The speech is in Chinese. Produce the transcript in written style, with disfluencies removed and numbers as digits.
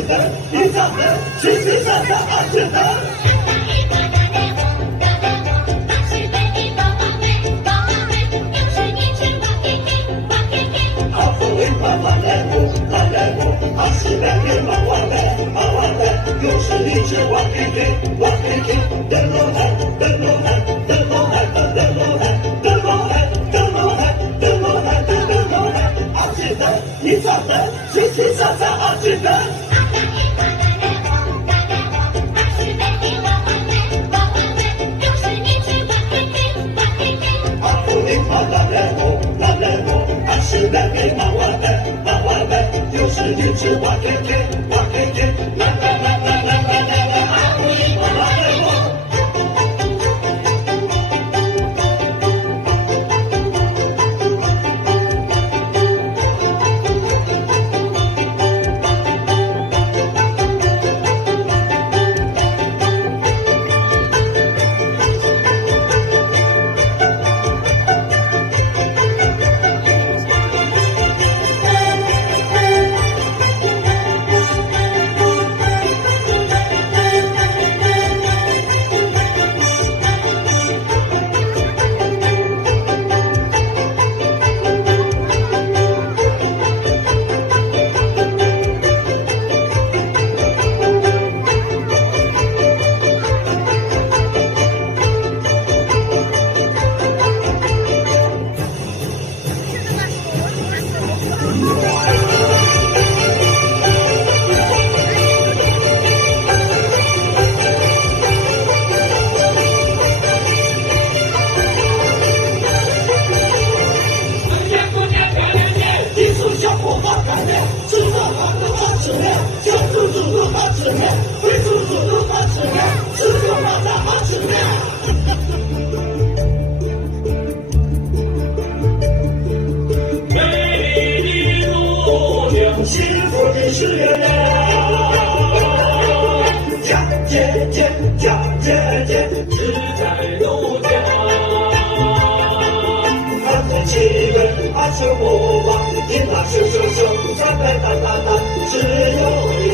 记得，一早的，七七三三二十的。又是一只王 K， 王 K， 灯笼海，灯笼海，灯笼海，灯笼海，灯笼海，灯笼海，灯笼海，灯笼海，二十灯，一早灯，七七三三二十灯。又是一只王 K， 王 K， 来来来来来来来来，阿虎一个王 K。幸福的是月亮，蒋姐姐，蒋姐姐，志在路家。看着气氛，二十五望，一拉手手手，三拍打打打，只有一。